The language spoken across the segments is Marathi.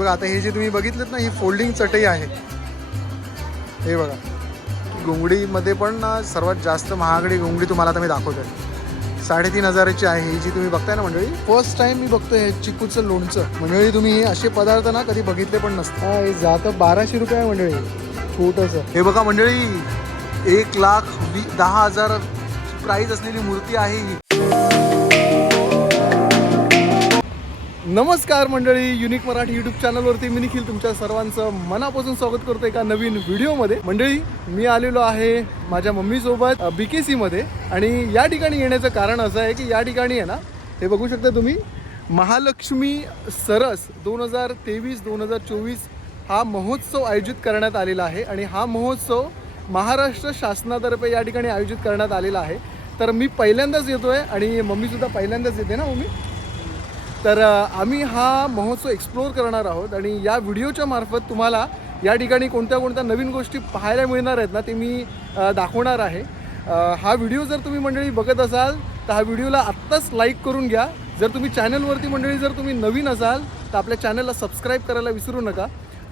बघा आता हे जे तुम्ही बघितलं ना ही फोल्डिंग चटई आहे. हे बघा घोंगडीमध्ये पण ना सर्वात जास्त महागडी घोंगडी तुम्हाला आता मी दाखवतोय. साडेतीन हजाराची आहे ही जी तुम्ही बघताय ना मंडळी? फर्स्ट टाइम मी बघतोय हे चिकूचं लोणचं. मंडळी तुम्ही हे असे पदार्थ ना कधी बघितले पण नसतात हा, हे जातं बाराशे रुपये आहे मंडळी. छोटंसं. हे बघा मंडळी एक लाख वी दहा हजार प्राईज असलेली मूर्ती आहे ही. नमस्कार मंडळी युनिक मराठी युट्यूब चॅनलवरती मी निखिल तुमच्या सर्वांचं मनापासून स्वागत करतो एका नवीन व्हिडिओमध्ये मंडळी मी आलेलो आहे माझ्या मम्मीसोबत बी के सीमध्ये आणि या ठिकाणी येण्याचं कारण असं आहे की या ठिकाणी आहे ना हे बघू शकता तुम्ही महालक्ष्मी सरस दोन हजार तेवीस दोन हजार चोवीस हा महोत्सव आयोजित करण्यात आलेला आहे. आणि हा महोत्सव महाराष्ट्र शासनातर्फे या ठिकाणी आयोजित करण्यात आलेला आहे. तर मी पहिल्यांदाच येतो आहे आणि मम्मीसुद्धा पहिल्यांदाच येते ना मम्मी? तर आम्ही हा महोत्सव एक्सप्लोअर करणार आहोत आणि या व्हिडिओच्या मार्फत तुम्हाला या ठिकाणी कोणत्या कोणत्या नवीन गोष्टी पाहायला मिळणार आहेत ना ते मी दाखवणार आहे. हा व्हिडिओ जर तुम्ही मंडळी बघत असाल तर हा व्हिडिओला आत्ताच लाईक करून घ्या. जर तुम्ही चॅनलवरती मंडळी जर तुम्ही नवीन असाल तर आपल्या चॅनलला सबस्क्राईब करायला विसरू नका.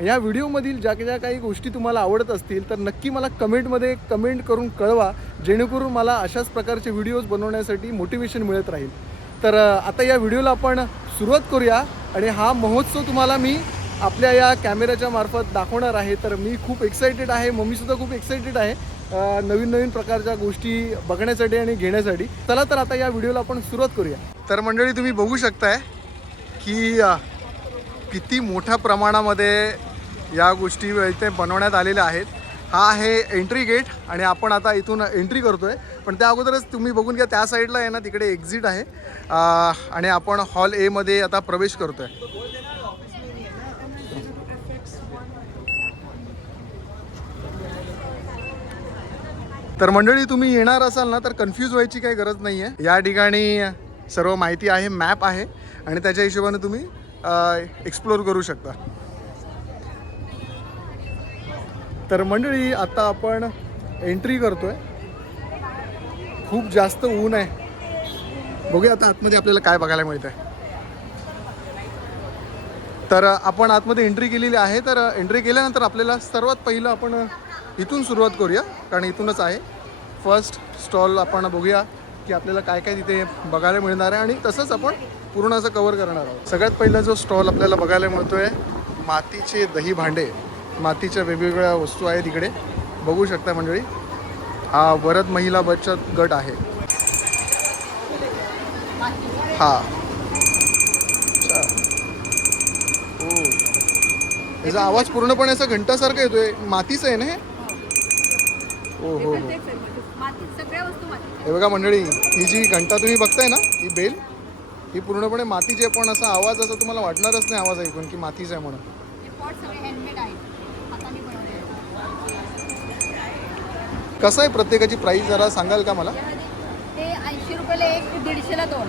या व्हिडिओमधील ज्या ज्या काही गोष्टी तुम्हाला आवडत असतील तर नक्की मला कमेंटमध्ये कमेंट करून कळवा जेणेकरून मला अशाच प्रकारचे व्हिडिओज बनवण्यासाठी मोटिवेशन मिळत राहील. तर आता या व्हिडिओला आपण सुरुवात करूया आणि हा महोत्सव तुम्हाला मी आपल्या या कॅमेऱ्याच्या मार्फत दाखवणार आहे. तर मी खूप एक्सायटेड आहे मम्मीसुद्धा खूप एक्सायटेड आहे नवीन नवीन प्रकारच्या गोष्टी बघण्यासाठी आणि घेण्यासाठी. चला तर आता या व्हिडिओला आपण सुरुवात करूया. तर मंडळी तुम्ही बघू शकताय की किती मोठ्या प्रमाणामध्ये या गोष्टी इथे बनवण्यात आलेल्या आहेत. हा आहे एंट्री गेट आणि आपण आता इथून एंट्री करतोय. पण त्या अगोदरच तुम्ही बघून घ्या त्या साईडला आहे ना तिकडे एक्झिट आहे. आणि आपण हॉल एमध्ये आता प्रवेश करतोय. तर मंडळी तुम्ही येणार असाल ना तर कन्फ्यूज व्हायची काही गरज नाही आहे या ठिकाणी सर्व माहिती आहे मॅप आहे. आणि त्याच्या हिशोबाने तुम्ही एक्सप्लोर करू शकता. तर मंडळी आता आपण एंट्री करतोय. खूप जास्त ऊन आहे. बघूया आता आतमध्ये आपल्याला काय बघायला मिळतंय. तर आपण आतमध्ये एंट्री केलेली आहे. तर एंट्री केल्यानंतर आपल्याला सर्वात पहिलं आपण इथून सुरुवात करूया कारण इथूनच आहे. फर्स्ट स्टॉल आपण बघूया की आपल्याला काय काय तिथे बघायला मिळणार आहे आणि तसंच आपण पूर्ण असं कवर करणार आहोत. सगळ्यात पहिला जो स्टॉल आपल्याला बघायला मिळतोय मातीचे दही भांडे. मातीच्या वेगवेगळ्या वस्तू आहेत इकडे. बघू शकता मंडळी हा वरद महिला बचत गट आहे. हा. अच्छा. हो याचा आवाज पूर्णपणे असा घंटासारखा येतोय. मातीचं आहे ना हे? हो हो हो. मातीत हे बघा मंडळी ही जी घंटा तुम्ही बघताय ना ही बेल ही पूर्णपणे मातीची आहे पण असा आवाज असा तुम्हाला वाटणारच नाही आवाज ऐकून की मातीचा आहे म्हणून हे पॉट सगळे हँडमेड आहेत हाताने बनवले कसं आहे प्रत्येकाची प्राईस जरा सांगाल का मला? ते ऐंशी रुपयाला एक ते दीडशेला दोन.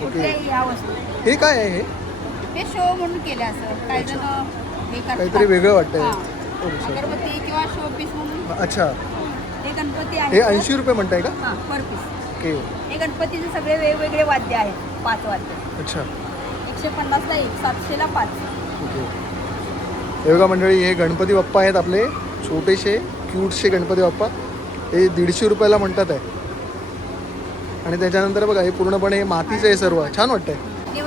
कुठल्याही ह्या वस्तू. हे काय आहे हे? ते शो म्हणून केले असं. काही जण हे करतात. काहीतरी वेगळं वाटतंय. हा. अच्छा. अगरबत्ती किंवा शो पीस म्हणून. अच्छा. हे गणपती हे आहे ऐंशी रुपये म्हणताय का? हां पर पीस ओके. हे गणपतीचे सगळे वेगवेगळे वाद्य आहेत. पाच वाद्य. अच्छा. एकशे पन्नासला एक सातशेला पाच. ओके. हे बघा मंडळी हे गणपती बाप्पा आहेत आपले. छोटेसे. क्यूटसे गणपती बाप्पा हे दीडशे रुपयाला म्हणतात आहे. आणि त्याच्यानंतर बघा हे पूर्णपणे मातीचं आहे सर्व. छान वाटतंय. हे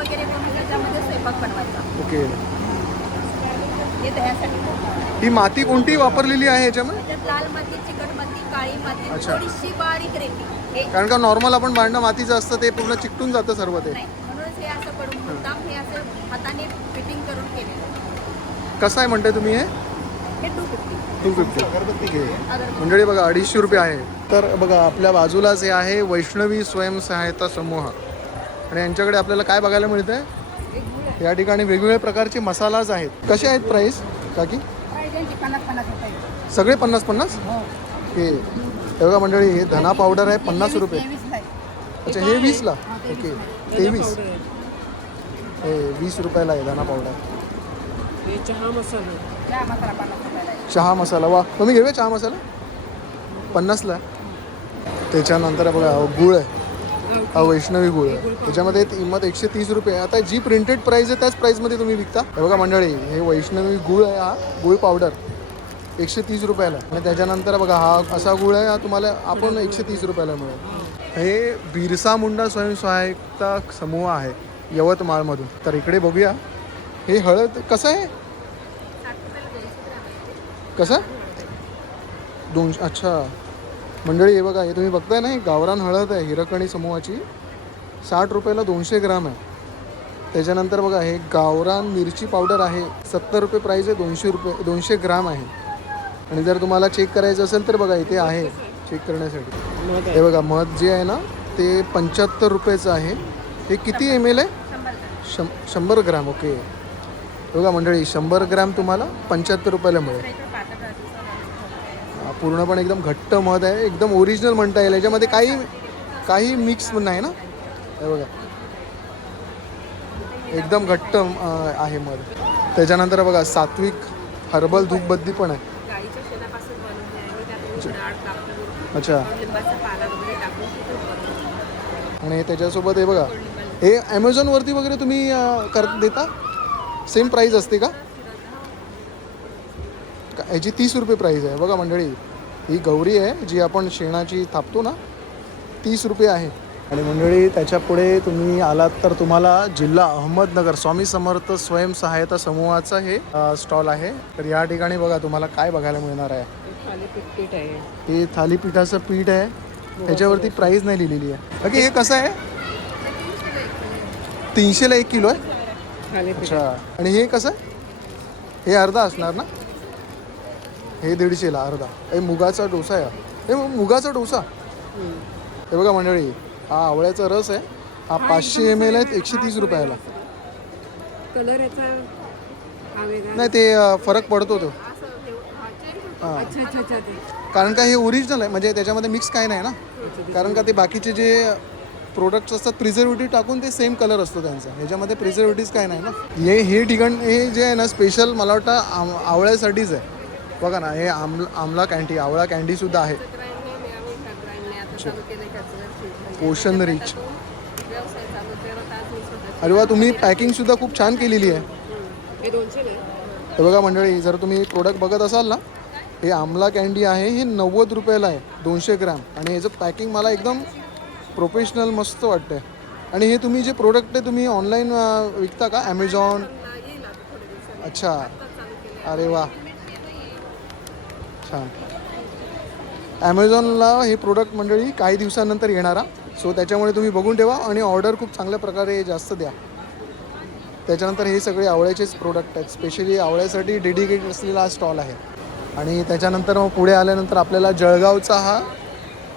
ओके. हे ही माती कोणती वापरलेली आहे याच्यामध्ये अच्छा. हे कारण का नॉर्मल आपण भांडणं मातीचं असतं ते पूर्ण चिकटून जातं सर्व ते. हे हे. कसं आहे म्हणताय तुम्ही हे? हे टू फिफ्टी मंडळी बघा अडीचशे रुपये आहे. तर बघा आपल्या बाजूलाच हे आहे वैष्णवी स्वयंसहायता समूह. आणि यांच्याकडे आपल्याला काय बघायला मिळतंय? या ठिकाणी वेगवेगळ्या प्रकारचे मसालाच आहेत. कसे आहेत प्राईस काकी? सगळे पन्नास पन्नास? हो. ओके हे बघा मंडळी हे धना पावडर आहे पन्नास रुपये. अच्छा हे वीसला ओके. तेवीस हे वीस रुपयाला आहे धना पावडर हे चहा मसाला. चहा मसाला. वा तुम्ही घेऊया चहा मसाला? पन्नासला. त्याच्यानंतर बघा गुळ आहे. हा वैष्णवी गुळ आहे. त्याच्यामध्ये किंमत एकशे तीस रुपये आहे. आता जी प्रिंटेड प्राईस आहे त्याच प्राईसमध्ये तुम्ही विकता. हे बघा मंडळी हे वैष्णवी गुळ आहे हा गुळ पावडर एकशे तीस रुपयाला. आहे. आणि त्याच्यानंतर बघा हा असा गुळ आहे हा तुम्हाला आपण एकशे तीस रुपयाला मिळेल. हे बिरसा मुंडा स्वयंसहायता समूह आहे यवतमाळमधून. तर इकडे बघूया. हे हळद कसं आहे? कसं? दोनशे अच्छा. मंडळी हे बघा हे तुम्ही बघताय ना ही गावरान हळद आहे हिरकणी समूहाची. साठ रुपयाला दोनशे ग्राम आहे. त्याच्यानंतर बघा हे गावरान मिरची पावडर आहे. सत्तर रुपये प्राईस आहे दोनशे रुपये दोनशे ग्राम आहे. आणि जर तुम्हाला चेक करायचं असेल तर बघा इथे आहे चेक करण्यासाठी. हे बघा मध जे आहे ना ते पंच्याहत्तर रुपयाचं आहे. हे किती एम एल आहे. शं शंभर ग्राम ओके बघा मंडळी शंभर ग्रॅम तुम्हाला पंच्याहत्तर रुपयाला मिळेल. पूर्णपणे एकदम घट्ट मध आहे एकदम ओरिजिनल म्हणता येईल. याच्यामध्ये काही काही मिक्स नाही ना? हे बघा. एकदम घट्ट आहे मध. त्याच्यानंतर बघा सात्विक हर्बल धूपबद्दी पण आहे. अच्छा. आणि त्याच्यासोबत हे बघा हे ॲमेझॉनवरती वगैरे तुम्ही कर देता? सेम प्राईज असते का? याची तीस रुपये प्राईज आहे. बघा मंडळी ही गौरी आहे जी आपण शेणाची थापतो ना तीस रुपये आहे. आणि मंडळी त्याच्या पुढे तुम्ही आलात तर तुम्हाला जिल्हा अहमदनगर स्वामी समर्थ स्वयंसहायता समूहाचं हे स्टॉल आहे. तर या ठिकाणी बघा तुम्हाला काय बघायला मिळणार आहे. हे थालीपीठाचं पीठ आहे. त्याच्यावरती प्राईस नाही लिहिलेली आहे. बाकी हे कसं आहे? तीनशेला एक किलो आहे. अच्छा. आणि हे कसं? आहे हे अर्धा असणार ना? हे दीडशेला अर्धा. हे मुगाचा डोसा आहे हा. मग मुगाचा डोसा. हे बघा मंडळी हा आवळ्याचा रस आहे. हा पाचशे एम एल आहे. एकशे तीस रुपयाला नाही ते फरक पडतो तो. हां. कारण का हे ओरिजिनल आहे म्हणजे त्याच्यामध्ये मिक्स काय नाही ना? कारण का ते बाकीचे जे प्रोडक्ट्स असतात प्रिझर्वेटिव्ह टाकून ते सेम कलर असतो त्यांचा. ह्याच्यामध्ये प्रिझर्वेटिव्ह काय नाही ना. हे हे ठिकाण हे जे आहे ना स्पेशल मला वाटतं आम आवळ्यासाठीच आहे. बघा ना हे आमला आमला कँडी आवळा कॅन्डीसुद्धा आहे. पोषण रिच अरे वा तुम्ही पॅकिंगसुद्धा खूप छान केलेली आहे. हे बघा मंडळी जर तुम्ही प्रोडक्ट बघत असाल ना हे आमला कॅन्डी आहे हे नव्वद रुपयाला आहे दोनशे ग्रॅम. आणि याचं पॅकिंग मला एकदम प्रोफेशनल मस्त वाटतं आणि हे तुम्ही जे प्रोडक्ट आहे तुम्ही ऑनलाईन विकता का? ॲमेझॉन अच्छा. अरे वा. छान. ॲमेझॉनला हे प्रोडक्ट मंडळी काही दिवसानंतर येणारा सो त्याच्यामुळे तुम्ही बघून ठेवा आणि ऑर्डर खूप चांगल्या प्रकारे जास्त द्या. त्याच्यानंतर हे सगळे आवळ्याचेच प्रोडक्ट आहेत. स्पेशली आवळ्यासाठी डेडिकेटेड असलेला हा स्टॉल आहे. आणि त्याच्यानंतर मग पुढे आल्यानंतर आपल्याला जळगावचा हा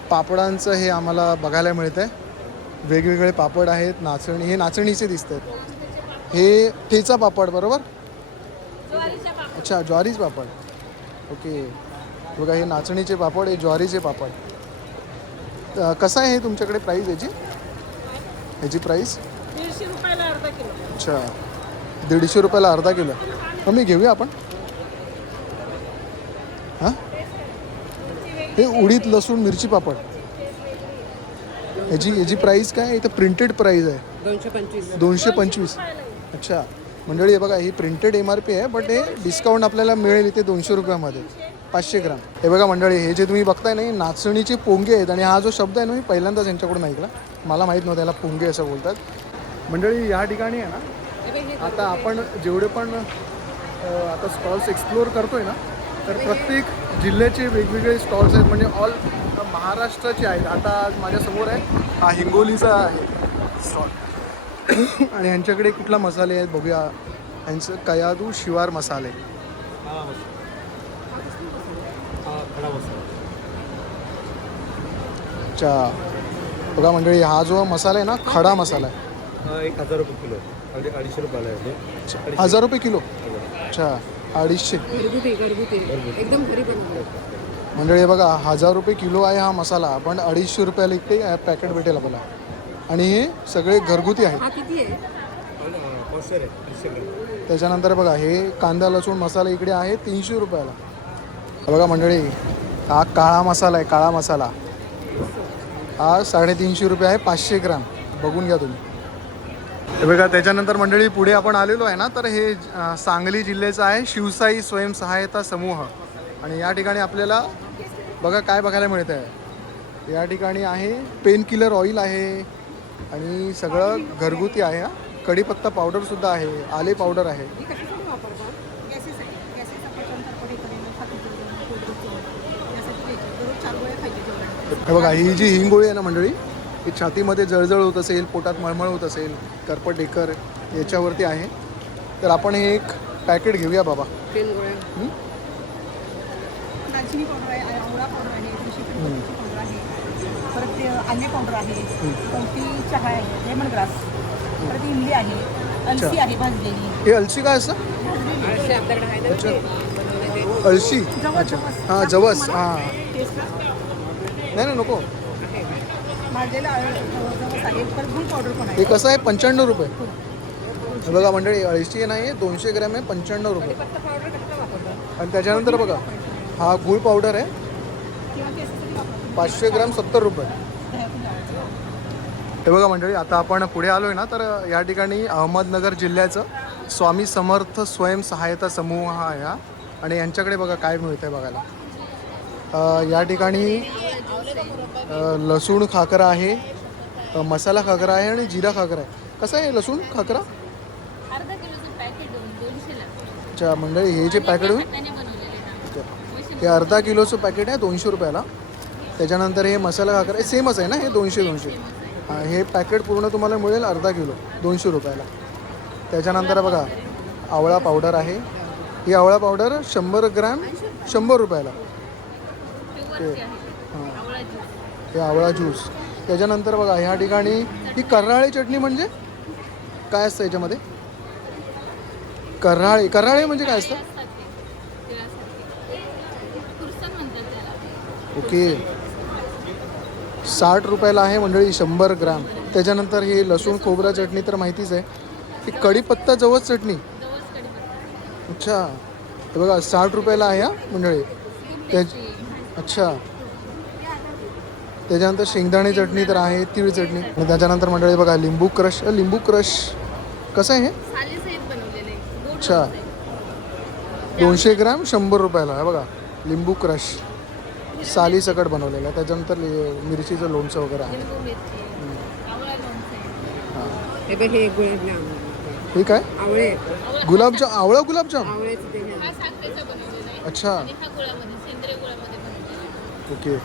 पापडांचं हे आम्हाला बघायला मिळतं आहे वेगवेगळे पापड आहेत नाचणी हे नाचणीचे दिसत आहेत हे ठेचा पापड बरोबर? अच्छा ज्वारीच पापड. ओके. बघा हे नाचणीचे पापड हे ज्वारीचे पापड. कसं आहे हे तुमच्याकडे प्राईस याची? ह्याची प्राईस अच्छा. दीडशे रुपयाला अर्धा किलो. मग मी घेऊया आपण. हे उडीद लसूण मिरची पापड. याची याची प्राईस काय? इथं प्रिंटेड प्राईस आहे. दोनशे पंचवीस. दोनशे पंचवीस. अच्छा. मंडळी हे बघा ही प्रिंटेड एम आर पी आहे बट हे डिस्काउंट आपल्याला मिळेल इथे दोनशे रुपयामध्ये. पाचशे ग्राम. हे बघा मंडळी हे जे तुम्ही बघताय ना नाचणीचे पोंगे आहेत आणि हा जो शब्द आहे ना मी पहिल्यांदाच यांच्याकडून ऐकला. मला माहीत नव्हतं याला पोंगे असं बोलतात. मंडळी या ठिकाणी आहे ना आता आपण जेवढे पण आता स्टॉल्स एक्सप्लोअर करतोय ना तर प्रत्येक जिल्ह्याचे वेगवेगळे स्टॉल्स आहेत म्हणजे ऑल महाराष्ट्राचे आहेत. आता आज माझ्यासमोर आहे हा हिंगोलीचा आहे स्टॉल आणि यांच्याकडे कुठला मसाले आहेत बघूया. यांचं कयादू शिवार मसाले. अच्छा. बघा मंडळी हा जो मसाला आहे ना खडा मसाला आहे. हा एक हजार रुपये किलो. अडी अडीचशे रुपयाला आहे. हजार रुपये किलो? अच्छा. अडीचशे. घरगुती घरगुती. एकदम घरी बनवलं. मंडळी हे बघा हजार रुपये किलो आहे हा मसाला. पण अडीचशे रुपयाला इकडे पॅकेट भेटेल आपल्याला. आणि हे सगळे घरगुती आहेत. हा किती आहे? हा. त्याच्यानंतर बघा हे कांदा लसूण मसाला इकडे आहे तीनशे रुपयाला. हे बघा मंडळी हा काळा मसाला आहे काळा मसाला. हा साडेतीनशे रुपये आहे पाचशे ग्राम. बघून घ्या तुम्ही. बघा त्याच्यानंतर मंडळी पुढे आपण आलेलो आहे ना तर हे सांगली जिल्ह्याचं आहे शिवसाई स्वयंसहायता समूह. आणि या ठिकाणी आपल्याला बघा काय बघायला मिळत आहे या ठिकाणी आहे पेन किलर ऑइल आहे आणि सगळं घरगुती आहे हा. कढीपत्ता पावडरसुद्धा आहे आले पावडर आहे. हे बघा ही जी हिंगोळी आहे ना मंडळी ही छातीमध्ये जळजळ होत असेल पोटात मळमळ होत असेल करपट डेकर याच्यावरती आहे. तर आपण हे एक पॅकेट घेऊया बाबा. हं? दालचिनी पावडर आहे आवळा पावडर आहे तुळशी पिंपळाची पावडर आहे परत ते आले पावडर आहे गवती चहा आहे लेमन ग्रास परत इमली आहे अलसी आहे भाजलेली. हे अलसी काय असतं अच्छा. बनवलेले. अलशी अच्छा. हां जवस. हां. नाही ना नको. भाजलेला पावडर पण हे कसं आहे? पंच्याण्णव रुपये. हे बघा मंडळी अळशी नाही दोनशे ग्रॅम आहे पंच्याण्णव रुपये. पावडर वापरतात? आणि त्याच्यानंतर बघा हा गूळ पावडर आहे. किंवा केसासाठी वापरतो पाचशे ग्रॅम सत्तर रुपये. हे बघा मंडळी आता आपण पुढे आलो आहे ना तर या ठिकाणी अहमदनगर जिल्ह्याचं स्वामी समर्थ स्वयंसहायता समूह हा आहे हा. आणि यांच्याकडे बघा काय मिळतं आहे बघायला. या ठिकाणी लसूण खाकरा आहे मसाला खाकरा आहे आणि जिरा खाकरा आहे. कसं आहे लसूण खाकरा? अच्छा मंडळी हे जे पॅकेट होईल हे अर्धा किलोचं पॅकेट आहे दोनशे रुपयाला. त्याच्यानंतर हे मसाला खाकरा सेमच आहे ना हे दोनशे दोनशे. हे पॅकेट पूर्ण तुम्हाला मिळेल अर्धा किलो दोनशे रुपयाला. त्याच्यानंतर बघा आवळा पावडर आहे. ही आवळा पावडर शंभर ग्रॅम शंभर रुपयाला. ते हां हे. आवळा ज्यूस. त्याच्यानंतर बघा ह्या ठिकाणी ही कर्राळे चटणी म्हणजे? काय असतं याच्यामध्ये? कर्राळे. कर्राळे म्हणजे काय असतं? ओके. साठ रुपयाला आहे मंडळी शंभर ग्राम. त्याच्यानंतर हे लसूण खोबरा चटणी तर माहितीच आहे. ही कढीपत्ता जवस चटणी. जवळ कडीपत्ता अच्छा. हे बघा साठ रुपयाला आहे हा मंडळी. त्या अच्छा. त्याच्यानंतर शेंगदाणे चटणी तर आहे तीळ चटणी. आणि त्याच्यानंतर मंडळी बघा लिंबू क्रश. लिंबू क्रश कसं आहे हे? अच्छा. दोनशे ग्राम शंभर रुपयाला आहे बघा. लिंबू क्रश. साली सकट बनवलेलं आहे. त्याच्यानंतर लि- मिरचीचं लोणचं वगैरे आहे. लिंबू मिरची. आवळा लोणचं आहे. हां. काय? आवळे. गुलाबजाम आवळा गुलाबजाम? हा अच्छा आणि हा गुळामध्ये सेंद्रिय गुळामध्ये बनवलेला आहे ओके.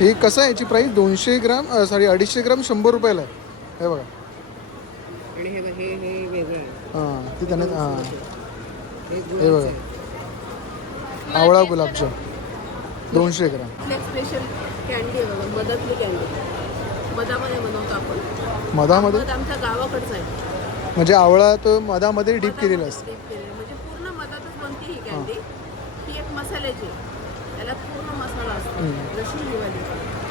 हे कसं आहे याची प्राईस दोनशे ग्राम सॉरी अडीचशे ग्राम शंभर रुपयाला आहे. हे बघा. हे हे हे हां ती त्याने हां. हे बघा. आवळा गुलाबजाम दोनशे ग्राम. एक स्पेशल कॅन्डी आहे बघा मधातली कॅन्डी मधामध्ये बनवतो आपण. मधामध्ये? मध आमच्या गावाकडचं आहे. म्हणजे आवळा तो मधामध्ये डीप केलेला असतो. म्हणजे पूर्ण मधातच बनते ही कॅन्डी ही एक मसाल्याची. त्याला पूर्ण मसाला असतो जशी दिवाळी.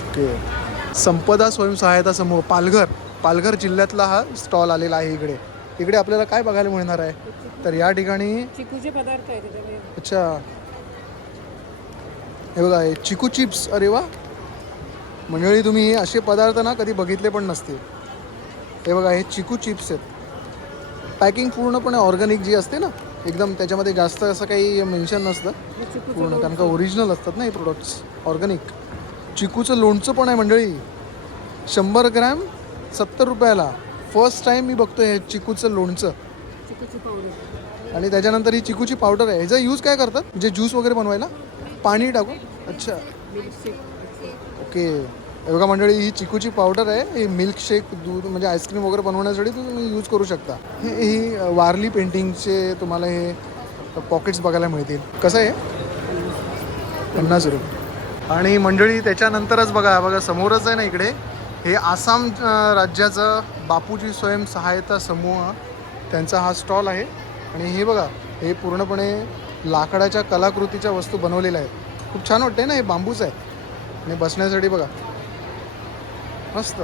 ओके. संपदा स्वयंसहायता समूह पालघर. पालघर जिल्ह्यातला हा स्टॉल आलेला आहे इकडे. इकडे आपल्याला काय बघायला मिळणार आहे? तर या ठिकाणी चिकूचे पदार्थ आहे त्याच्यामध्ये अच्छा. हे बघा हे चिकू चिप्स. अरे वा. मंडळी तुम्ही असे पदार्थ ना कधी बघितले पण नसतील. हे बघा हे चिकू चिप्स आहेत. पॅकिंग पूर्णपणे ऑर्गॅनिक जी असते ना एकदम त्याच्यामध्ये जास्त असं काही मेन्शन नसतं. पूर्ण कारण का ओरिजिनल असतात ना हे प्रोडक्ट्स ऑर्गॅनिक चिकूचं लोणचं पण आहे मंडळी. शंभर ग्रॅम सत्तर रुपयाला. फर्स्ट टाईम मी बघतो हे चिकूचं लोणचं. चिकूची पावडर आणि त्याच्यानंतर ही चिकूची पावडर आहे. ह्याचा यूज काय करतात? जे ज्यूस वगैरे बनवायला? पाणी टाकून? अच्छा. ओके बघा मंडळी ही चिकूची पावडर आहे. ही मिल्कशेक दूध म्हणजे आईस्क्रीम वगैरे बनवण्यासाठी तुम्ही यूज करू शकता. हे ही वारली पेंटिंगचे तुम्हाला हे पॉकेट्स बघायला मिळतील. कसं आहे? पन्नास रुपये. आणि मंडळी त्याच्यानंतरच बघा बघा समोरच आहे ना इकडे हे आसाम राज्याचं बापूजी स्वयंसहायता समूह त्यांचा हा स्टॉल आहे. आणि हे बघा हे पूर्णपणे लाकडाच्या कलाकृतीच्या वस्तू बनवलेल्या आहेत. खूप छान वाटते ना हे बांबूच आहे. आणि बसण्यासाठी बघा. मस्त.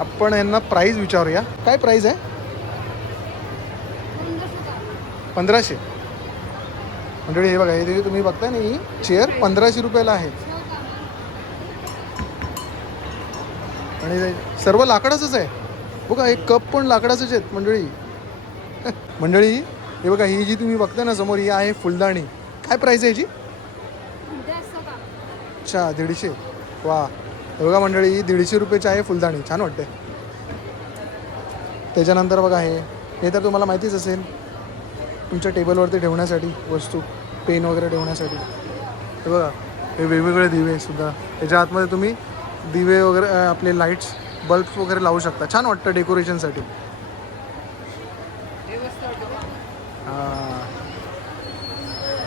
आपण यांना प्राईज विचारूया. काय प्राईज आहे? पंधराशे. मंडळी हे बघा हे जे तुम्ही बघताय ना ही चेअर पंधराशे रुपयाला आहे. आणि सर्व लाकडाचंच आहे. बघा हे कप पण लाकडाचंच आहेत मंडळी. मंडळी हे बघा ही जी तुम्ही बघताय ना समोर ही आहे फुलदाणी. काय प्राईस आहे याची? अच्छा दीडशे. वा. हे बघा मंडळी ही दीडशे रुपयेची आहे फुलदाणी. छान वाटते. त्याच्यानंतर बघा हे. हे तर तुम्हाला माहितीच असेल तुमच्या टेबलवरती ठेवण्यासाठी वस्तू पेन वगैरे ठेवण्यासाठी. हे बघा हे वेगवेगळे दिवे सुद्धा. त्याच्या आतमध्ये तुम्ही दिवे वगैरे आपले लाईट्स बल्ब्स वगैरे लावू शकता. छान वाटतं डेकोरेशनसाठी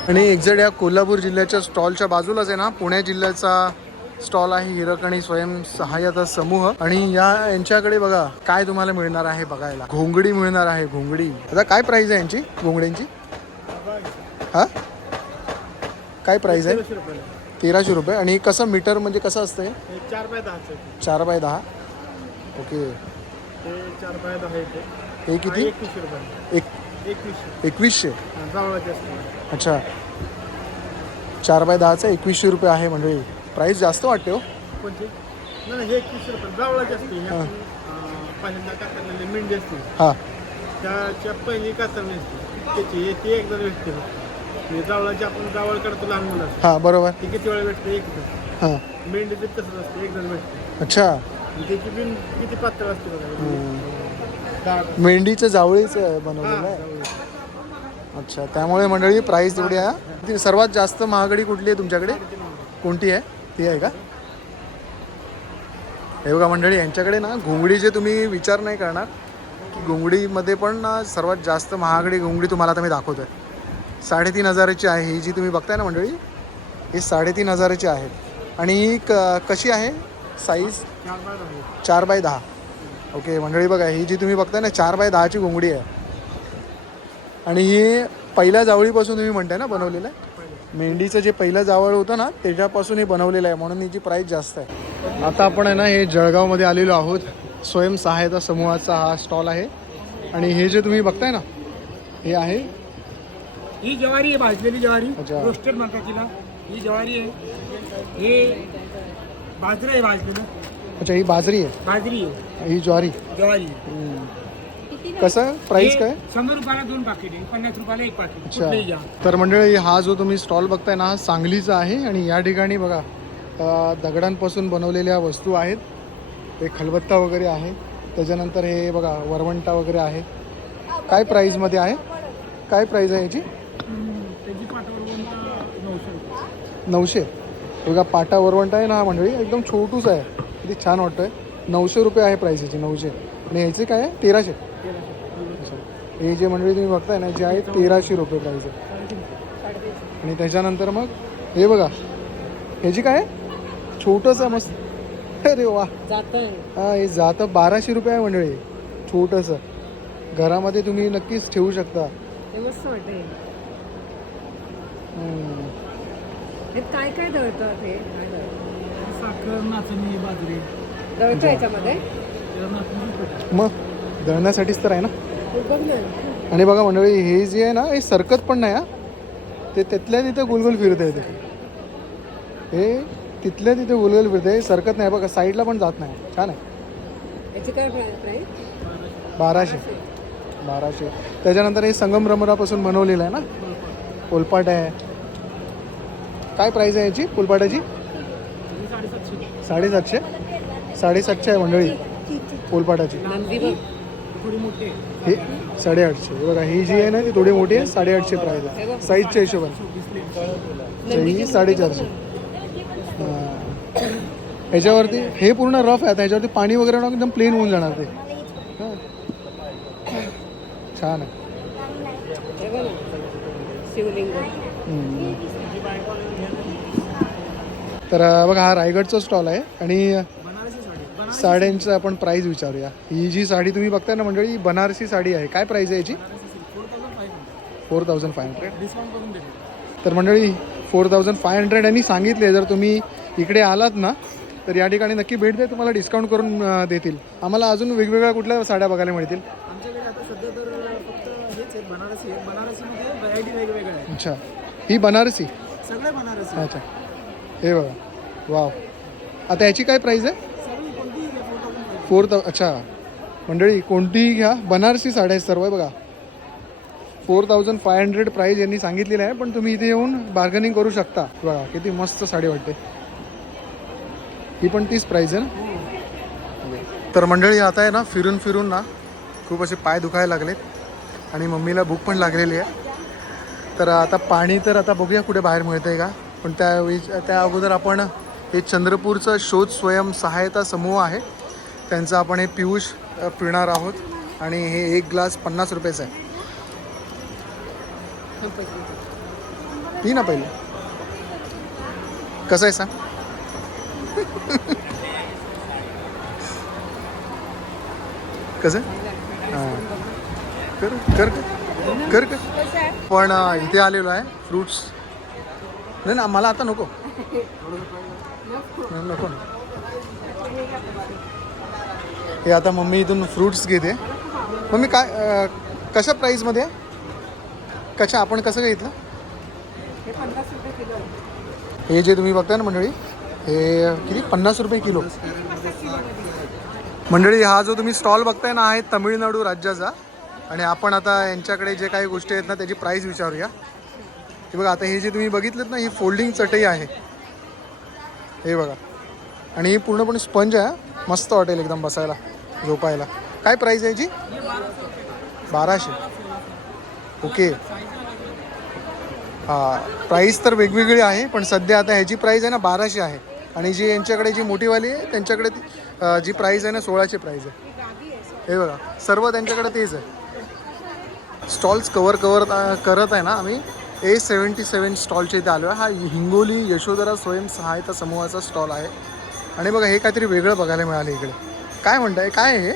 आणि एक्झॅक्ट या कोल्हापूर जिल्ह्याच्या स्टॉलच्या बाजूलाच आहे ना पुणे जिल्ह्याचा स्टॉल आहे हिरक आणि स्वयंसहाय्यता समूह. आणि या यांच्याकडे बघा काय तुम्हाला मिळणार आहे बघायला. घोंगडी मिळणार आहे घोंगडी. आता काय प्राइस आहे यांची घोंगड्यांची? हा? काय प्राइस आहे? तेराशे रुपये. आणि कसं मीटर म्हणजे कसं असतं? चार बाय दहाचं चार बाय दहा? ओके. चार बाय दहा हे किती? एक एकवीसशे. अच्छा. चार बाय दहाचं एकवीसशे रुपये आहे म्हणजे प्राईस जास्त वाटते हो. कोणते? नाही हे रुपये. हे. अं, पहिल्यांदा कातरलेले मेंढी असते. हां. त्याच्या पहिली कातरणी असते. त्याची ती एकदा भेटते जावळाची आपण जावळ काढतो लहान मुलाचं हां बरोबर. ती किती वेळा भेटते? एकदा हां. मेंढी तसंच असते. एकदा भेटते. अच्छा. आणि त्याची बिन किती पातळ असते बघा. दहा मेंढीचं जावळीच बनवलेलं हा, आहे. जावळी. अच्छा त्यामुळे मंडळी प्राईस तेवढी आहे. ती सर्वात जास्त महागडी कुठली आहे तुमच्याकडे? कोणती आहे? ती आहे का? हे बघा मंडळी यांच्याकडे ना घोंगडीचे तुम्ही विचार नाही करणार की घोंगडीमध्ये पण ना सर्वात जास्त महागडी घोंगडी तुम्हाला आता मी दाखवतो आहे साडेतीन हजाराची आहे ही जी तुम्ही बघताय ना मंडळी ही साडेतीन हजाराची आहे. आणि ही क कशी आहे? साईज चार बाय दहा. चार बाय दहा ओके मंडळी बघा ही जी तुम्ही बघताय ना चार बाय दहाची घोंगडी आहे. आणि ही पहिल्या जावळीपासून तुम्ही म्हणताय ना बनवलेलं? आहे मेंढीचं जे पहिलं जावळ होतं ना त्याच्यापासून हे बनवलेलं आहे म्हणून हिची प्राईस जास्त आहे. आता आपण आहे ना हे जळगावमध्ये आलेलो आहोत. स्वयंसहायता समूहाचा हा स्टॉल आहे. आणि हे जे तुम्ही बघताय ना हे आहे. ही ज्वारी आहे भाजलेली ज्वारी. अच्छा. रोस्टेड म्हणतात तिला ही ज्वारी आहे. हे बाजरं आहे भाजलेलं. अच्छा ही बाजरी आहे. बाजरी आहे. ही ज्वारी. ज्वारी. कसं? प्राईस हे काय? शंभर रुपयाला दोन पाकिट आहे पन्नास रुपयाला एक पाकिट अच्छा. कुठलेही घ्या. तर मंडळी हा जो तुम्ही स्टॉल बघताय ना हा सांगलीचा आहे आणि या ठिकाणी बघा अ, दगडांपासून बनवलेल्या वस्तू आहेत. ते खलबत्ता वगैरे आहे. त्याच्यानंतर हे बघा वरवंटा वगैरे आहे. काय प्राईजमध्ये आहे? काय प्राईज आहे याची? त्याची पाठवून नऊशे रुपये. नऊशे. बघा पाटा वरवंटा आहे ना हा मंडळी एकदम छोटूच आहे. किती छान वाटतं आहे नऊशे रुपये आहे प्राईस याची नऊशे. आणि ह्याचे काय? आहे तेराशे. हे जे मंडळी तुम्ही बघताय ना जे आहे तेराशे रुपये प्राईस आहे. आणि त्याच्यानंतर मग हे बघा ह्याची काय? आहे छोटंसं आहे मस्त. अरे वा. हा हे जातं. बाराशे रुपये आहे मंडळी. छोटंसं. घरामध्ये तुम्ही नक्कीच ठेवू शकता. हे काय काय हे? साखर नाचणी बाजरी. दळतं याच्यामध्ये. मग दळण्यासाठीच तर आहे हे ना? आणि बघा मंडळी हे जे आहे ना हे सरकत पण नाही हा. ते तिथल्या तिथं गोलगोल फिरत ते. हे तिथल्या तिथे गोलगोल फिरते हे सरकत नाही बघा साईडला पण जात नाही. छान आहे. बाराशे. बाराशे. त्याच्यानंतर हे संगमरमरापासून बनवलेलं आहे ना? पोलपाट आहे. काय प्राईस आहे याची पोलपाटाची साडेसातशे. साडेसातशे? आहे मंडळी पोलपाटाची आहे हे साडेआठशे. हे बघा ही जी आहे ना ती थोडी मोठी आहे साडेआठशे प्राईस आहे साईजच्या हिशोबाने. ही साडेचारशे. हां. ह्याच्यावरती हे पूर्ण रफ आहे. आता ह्याच्यावरती पाणी वगैरे एकदम प्लेन होऊन जाणार ते. हां. छान आहे. तर बघा हा रायगडचा स्टॉल आहे. आणि साड्यांचं आपण प्राईस विचारूया. ही जी साडी तुम्ही बघताय ना मंडळी ही बनारसी साडी आहे. काय प्राईस आहे याची? Four thousand five hundred. Discount करून देते तर मंडळी फोर थाउजंड फाय हंड्रेड आणि सांगितले. जर तुम्ही इकडे आलात ना तर या ठिकाणी नक्की भेट द्या. तुम्हाला डिस्काउंट करून देतील. आम्हाला अजून वेगवेगळ्या कुठल्या साड्या बघायला मिळतील? अच्छा. ही बनारसी? सगळे बनारसी आहेत. अच्छा. हे बघा. वाव. आता याची काय प्राईस आहे? फोर थाउ अच्छा मंडळी कोणतीही घ्या. बनारसी साड्या आहेत सर्व आहे बघा. Four thousand five hundred price यांनी सांगितलेलं आहे पण तुम्ही इथे येऊन बार्गनिंग करू शकता. बघा किती मस्त साडी वाटते. ही पण तीच प्राईज आहे ना? तर मंडळी आता आहे ना फिरून फिरून ना खूप असे पाय दुखायला लागलेत. आणि मम्मीला भूक पण लागलेली आहे. तर आता पाणी तर आता बघूया कुठे बाहेर मिळतंय का. पण त्यावेळी त्या अगोदर आपण हे चंद्रपूरचं शोध स्वयं सहायता समूह आहे. त्यांचं आपण हे पियुष अ, पिणार आहोत. आणि हे एक ग्लास पन्नास रुपयाचं आहे. पी ना पहिले. कसं आहे सांग? कसं? हां. कर कर कर कर. पण इथे आलेलो आहे फ्रुट्स नाही ना मला आता नको. नको ना हे आता मम्मी इथून फ्रुट्स घेते. मम्मी काय कशा प्राईजमध्ये? कशा आपण कसं घेतलं हे. हे जे तुम्ही बघताय ना मंडळी हे किती? पन्नास रुपये किलो. मंडळी हा जो तुम्ही स्टॉल बघताय ना आहे तमिळनाडू राज्याचा. आणि आपण आता यांच्याकडे जे काही गोष्टी आहेत ना त्याची प्राईस विचारूया. हे बघा आता हे जे तुम्ही बघितलं ना ही फोल्डिंग चटई आहे. हे बघा. आणि ही पूर्णपणे स्पंज आहे मस्त वाटेल एकदम बसायला. झोपायला. काय प्राईस आहे जी बाराशे. ओके हा प्राईस तर वेगवेगळी आहे पण सध्या आता ह्याची प्राईस आहे ना बाराशे आहे. आणि जी यांच्याकडे जी मोठीवाली आहे त्यांच्याकडे ती जी प्राईस आहे ना सोळाशे प्राईस आहे. हे बघा सर्व त्यांच्याकडे तेच आहे. स्टॉल्स कवर कवर करत आहे ना आम्ही. ए सेवन्टी सेवन स्टॉलच्या इथे आलो आहे. हा हिंगोली यशोधरा स्वयं सहायता समूहाचा स्टॉल आहे. आणि बघा हे काहीतरी वेगळं बघायला मिळालं इकडे. काय म्हणताय? काय आहे हे?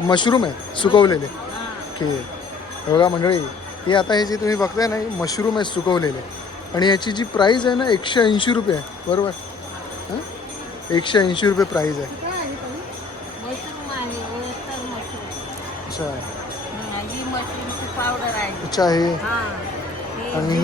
मशरूम आहे. सुकवलेले. हे. बघा मंडळी हे आता हे जे तुम्ही बघताय ना हे मशरूम आहे सुकवलेले. आणि याची जी प्राईज आहे ना एकशे ऐंशी रुपये आहे. बरोबर? हां? एकशे ऐंशी रुपये प्राईज आहे. अच्छा. ही अच्छा हे. हा. आणि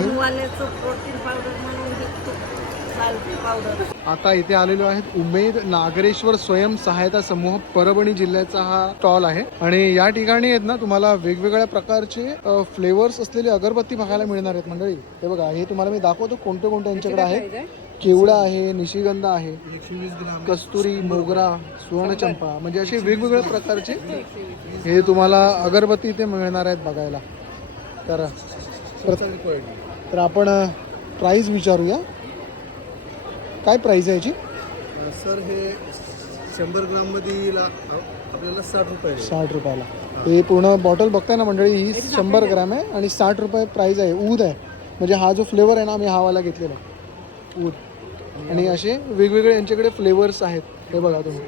आता इथे आलेलो आहेत उमेद नागरेश्वर स्वयं सहायता समूह परभणी जिल्ह्याचा हा स्टॉल आहे. आणि या ठिकाणी आहेत ना तुम्हाला वेगवेगळ्या प्रकारचे फ्लेवर्स असलेली अगरबत्ती बघायला मिळणार आहेत मंडळी. हे बघा हे तुम्हाला मी दाखवतो कोणते कोणते यांच्याकडे आहे केवडा आहे निशिगंध आहे कस्तुरी मोगरा सुवर्णचंपा म्हणजे असे वेगवेगळ्या प्रकारचे हे तुम्हाला अगरबत्ती इथे मिळणार आहेत बघायला. तर तर आपण प्राईस विचारूया. काय प्राईस आहे याची? सर हे शंभर ग्राममध्ये ला- आपल्याला साठ रुपये आहे. साठ रुपयाला. हे. पूर्ण बॉटल बघताय ना मंडळी ही शंभर ग्रॅम आहे आणि साठ रुपये प्राईस आहे. ऊद आहे. म्हणजे हा जो फ्लेवर आहे ना आम्ही हा वाला घेतलेला. ऊद. आणि असे वेगवेगळे यांच्याकडे फ्लेवर्स आहेत. हे बघा तुम्ही.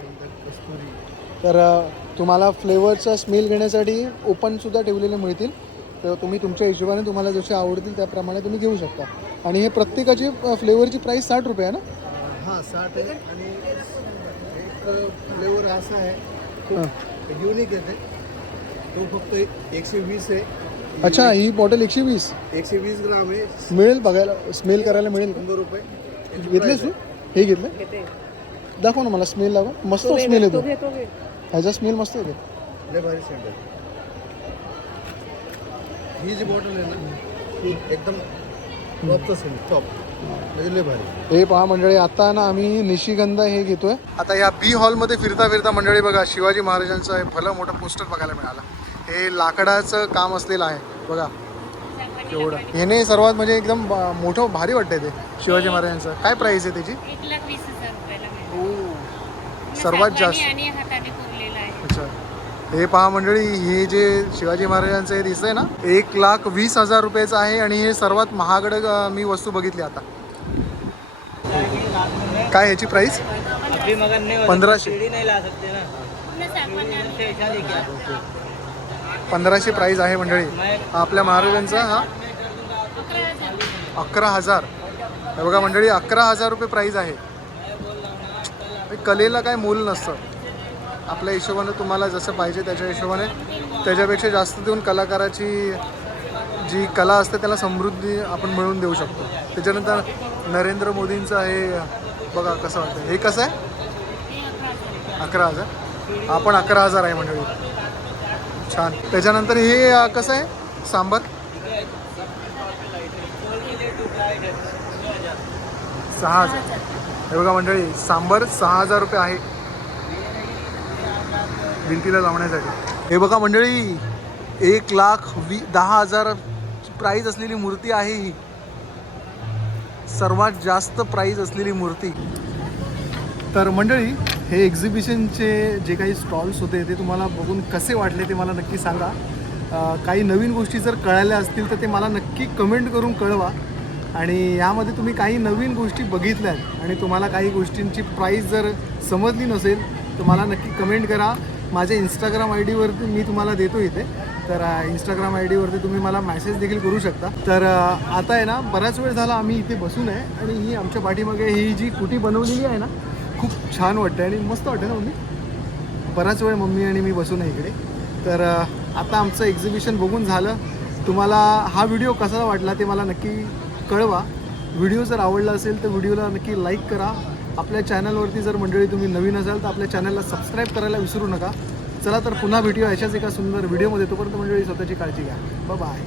तर अ, तुम्हाला फ्लेवरचा स्मेल घेण्यासाठी ओपनसुद्धा ठेवलेले मिळतील. तर तुम्ही तुमच्या हिशोबाने तुम्हाला जसे आवडतील त्याप्रमाणे तुम्ही घेऊ शकता. आणि हे प्रत्येकाची फ्लेवरची प्राईस साठ रुपये आहे ना? हा साठ आहे आणि एक फ्लेवर असा आहे. हां. युनिक आहे ते. तो फक्त एकशे वीस आहे. अच्छा ही बॉटल एकशे वीस? एकशे वीस ग्राम आहे. मिळेल बघायला स्मेल करायला मिळेल शंभर रुपये. घेतलेस तू? हे घेतलं? दाखव ना मला स्मेल लावा मस्त स्मेल येतो. ह्याचा स्मेल मस्त येतो. भारी सेंट आहे. ही जी बॉटल आहे ना एकदम टॉप म्हणजे हे पहा मंडळी आता ना आम्ही निशिगंध हे घेतोय. आता या बी हॉलमध्ये फिरता फिरता मंडळी बघा शिवाजी महाराजांचं हे भलं मोठं पोस्टर बघायला मिळालं. हे लाकडाचं काम असलेलं आहे बघा. एवढं. ह्याने सर्वात म्हणजे एकदम मोठं भारी वाटतंय ते शिवाजी महाराजांचं. काय प्राईस आहे त्याची. सर्वात जास्त आणि हाताने कोरलेला आहे अच्छा हे पहा मंडळी हे जे शिवाजी महाराजांचं हे दिसतंय ना एक लाख वीस हजार रुपयाचं आहे आणि हे सर्वात महागड अं, मी वस्तू बघितली आता. काय ह्याची प्राइस पंधराशे. पंधराशे प्राइस आहे मंडळी. आपल्या महाराजांचा हा अकरा हजार. हे बघा मंडळी अकरा हजार रुपये प्राईज आहे. हे कलेला काय मूल नसतं. आपल्या हिशोबाने तुम्हाला जसं पाहिजे त्याच्या हिशोबाने. त्याच्यापेक्षा जास्त देऊन कलाकाराची जी कला असते त्याला समृद्धी आपण मिळवून देऊ शकतो. त्याच्यानंतर नरेंद्र मोदींचं हे बघा कसं वाटतं. हे कसं आहे? अकरा हजार. आपण अकरा हजार आहे मंडळी. छान. त्याच्यानंतर हे कसं आहे? सांबर. सहा हजार. हे बघा मंडळी सांबर सहा हजार रुपये आहे. भिंतीला लावण्यासाठी. हे बघा मंडळी एक लाख वी दहा हजार प्राईज असलेली मूर्ती आहे ही. सर्वात जास्त प्राईज असलेली मूर्ती. तर मंडळी हे एक्झिबिशनचे जे काही स्टॉल्स होते ते तुम्हाला बघून कसे वाटले ते मला नक्की सांगा. काही नवीन गोष्टी जर कळल्या असतील तर ते मला नक्की कमेंट करून कळवा. आणि यामध्ये तुम्ही काही नवीन गोष्टी बघितल्यात आणि तुम्हाला काही गोष्टींची प्राईस जर समजली नसेल तर मला नक्की कमेंट करा. माझ्या इंस्टाग्राम आय डीवरती मी तुम्हाला देतो इथे. तर इंस्टाग्राम आय डीवरती तुम्ही मला मॅसेज देखील करू शकता. तर आता आहे ना बराच वेळ झाला आम्ही इथे बसून आहे आणि ही आमच्या पाठीमागे ही जी कुटी बनवलेली आहे ना खूप छान वाटते आणि मस्त वाटते ना मम्मी? बराच वेळ मम्मी आणि मी बसून आहे इकडे. तर आता आमचं एक्झिबिशन बघून झालं. तुम्हाला हा व्हिडिओ कसा वाटला ते मला नक्की कळवा. व्हिडिओ जर आवडला असेल तर व्हिडिओला नक्की लाईक करा. आपल्या चॅनलवरती जर मंडळी तुम्ही नवीन असाल तर आपल्या चॅनलला सबस्क्राईब करायला विसरू नका. चला तर पुन्हा भेटूया अशाच एका सुंदर व्हिडिओमध्ये. तोपर्यंत मंडळी स्वतःची काळजी घ्या. बाय